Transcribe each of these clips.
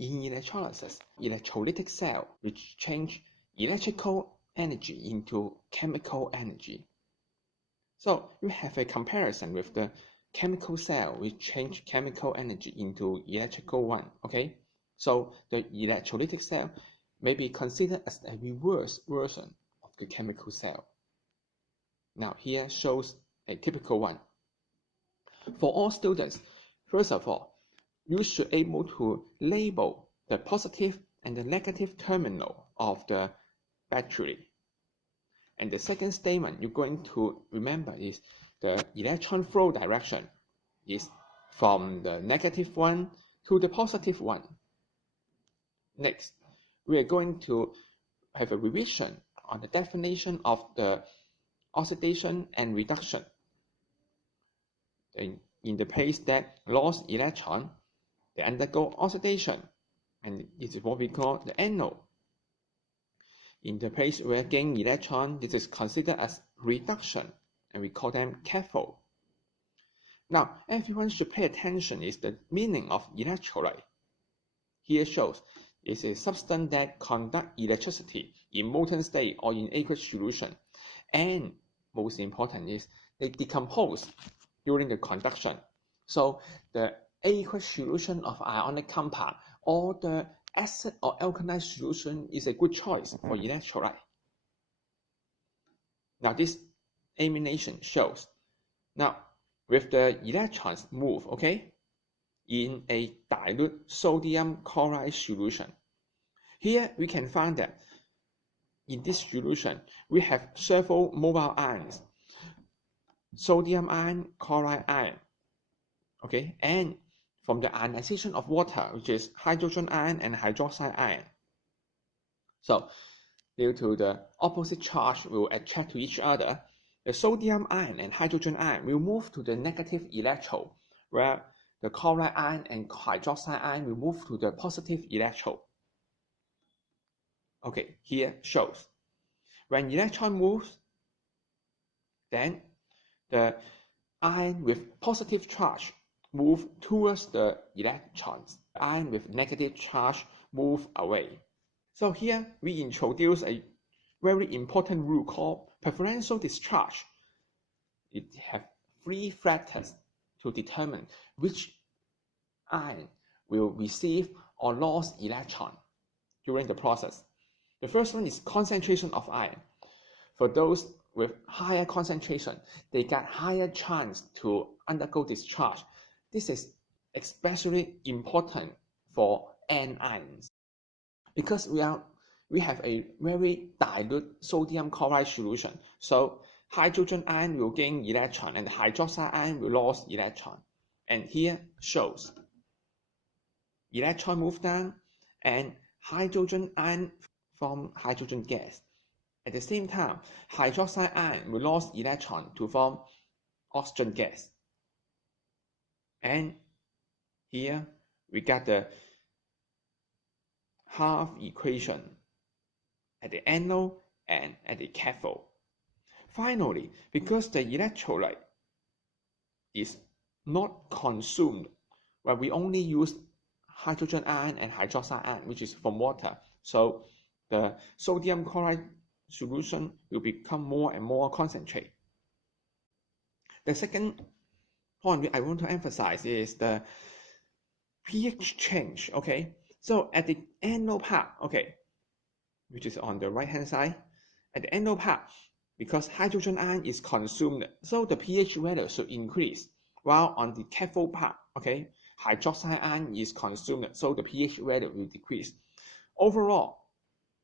In electrolysis, electrolytic cell which change electrical energy into chemical energy. So you have a comparison with the chemical cell which change chemical energy into electrical one. Okay, so the electrolytic cell may be considered as a reverse version of the chemical cell. Now here shows a typical one. For all students, first of all, you should be able to label the positive and the negative terminal of the battery. And the second statement you're going to remember is the electron flow direction is from the negative one to the positive one. Next, we are going to have a revision on the definition of the oxidation and reduction. In the place that lost electron, they undergo oxidation, and it is what we call the anode. In the place where gain electron, this is considered as reduction, and we call them cathode. Now, everyone should pay attention is the meaning of electrolyte. Here shows it's a substance that conduct electricity in molten state or in aqueous solution, and most important is they decompose during the conduction. So the aqueous solution of ionic compound or the acid or alkaline solution is a good choice for electrolyte. Now this animation shows, now with the electrons move, okay, in a dilute sodium chloride solution. Here we can find that in this solution we have several mobile ions, sodium ion, chloride ion, okay, and from the ionization of water, which is hydrogen ion and hydroxide ion. So due to the opposite charge will attract to each other, the sodium ion and hydrogen ion will move to the negative electrode, where the chloride ion and hydroxide ion will move to the positive electrode. Okay, here shows when electron moves, then the ion with positive charge move towards the electrons. The ion with negative charge move away. So here we introduce a very important rule called preferential discharge. It has 3 factors to determine which ion will receive or lose electron during the process. The first one is concentration of ion. For those with higher concentration, they get higher chance to undergo discharge. This is especially important for anions because we have a very dilute sodium chloride solution. So hydrogen ion will gain electron and the hydroxide ion will lose electron. And here shows electron move down and hydrogen ion form hydrogen gas. At the same time, hydroxide ion will lose electron to form oxygen gas. And here we got the half equation at the anode and at the cathode. Finally, because the electrolyte is not consumed, well, we only use hydrogen ion and hydroxide ion, which is from water. So the sodium chloride solution will become more and more concentrated. The second point I want to emphasize is the pH change. Okay, so at the anode part, okay, which is on the right hand side, at the anode part, because hydrogen ion is consumed, so the pH value should increase, while on the cathode part, okay, hydroxide ion is consumed, so the pH value will decrease. Overall,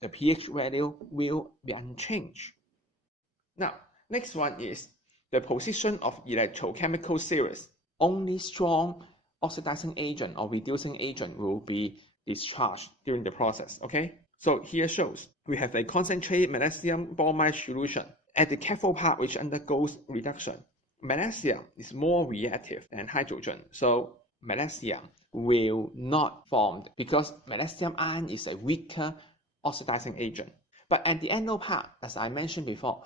the pH value will be unchanged. Now, next one is the position of electrochemical series. Only strong oxidizing agent or reducing agent will be discharged during the process. Okay, so here shows we have a concentrated magnesium bromide solution. At the cathode part, which undergoes reduction, magnesium is more reactive than hydrogen, so magnesium will not form because magnesium ion is a weaker oxidizing agent. But at the anode part, as I mentioned before,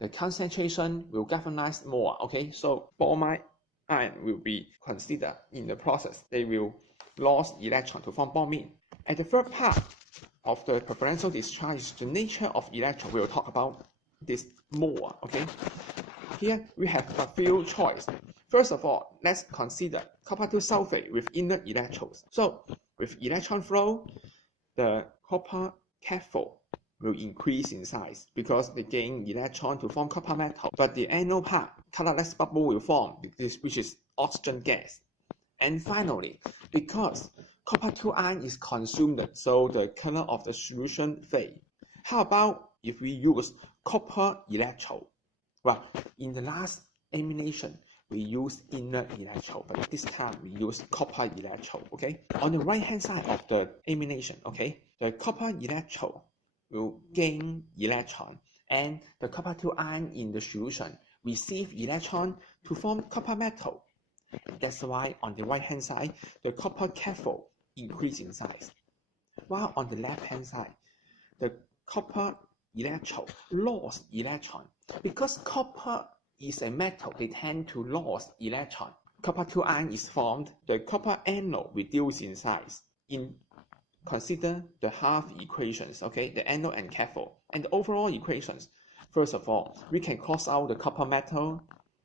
the concentration will galvanize more. Okay, so bromide ion will be considered in the process. They will lost electron to form bromine. At the third part of the preferential discharge, the nature of electron, we will talk about this more, okay? Here we have a few choices. First of all, let's consider copper-2 sulfate with inert electrodes. So with electron flow, the copper cathode will increase in size because they gain electron to form copper metal. But the anode part, colorless bubble will form, which is oxygen gas. And finally, because copper-2 ion is consumed, so the color of the solution fades. How about if we use copper electrode? Well, in the last elimination, we use inert electrode, but this time we use copper electrode, okay? On the right-hand side of the elimination, okay, the copper electrode will gain electron, and the copper-2 ion in the solution receive electron to form copper metal. That's why on the right-hand side, the copper cathode increase in size. While on the left-hand side, the copper electrode lost electron. Because copper is a metal, they tend to lose electron. Copper-2 ion is formed, the copper anode reduces in size. Consider the half equations, okay, the anode and cathode, and the overall equations. First of all, we can cross out the copper metal,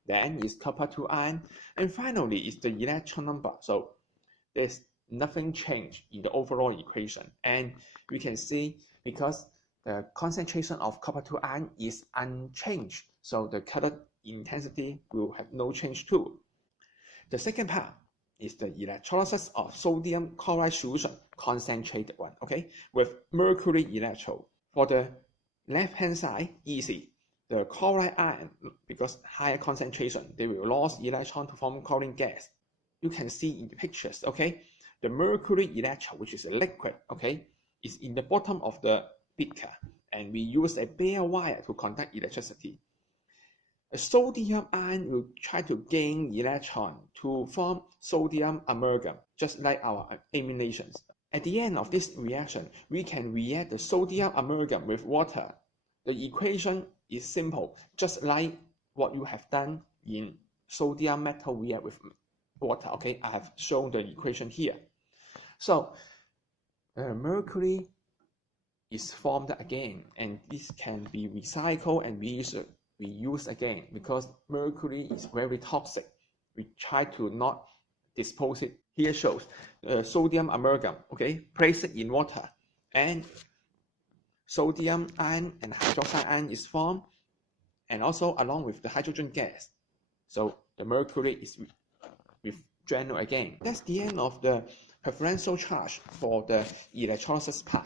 then is copper-2 ion, and finally is the electron number. So there's nothing changed in the overall equation, and we can see because the concentration of copper-2 ion is unchanged, so the color intensity will have no change too. The second part is the electrolysis of sodium chloride solution, concentrated one, okay, with mercury electrode. For the left-hand side, easy. The chloride ion, because higher concentration, they will lose electron to form chlorine gas. You can see in the pictures, okay, the mercury electrode, which is a liquid, okay, is in the bottom of the beaker, and we use a bare wire to conduct electricity. A sodium ion will try to gain electron to form sodium amalgam, just like our eliminations. At the end of this reaction, we can react the sodium amalgam with water. The equation is simple, just like what you have done in sodium metal react with water, okay? I have shown the equation here. So, mercury is formed again, and this can be recycled and reused again because mercury is very toxic. We try to not dispose it. Here shows sodium amalgam, okay, place it in water, and sodium ion and hydroxide ion is formed, and also along with the hydrogen gas. So the mercury is withdrawn again. That's the end of the preferential charge for the electrolysis part.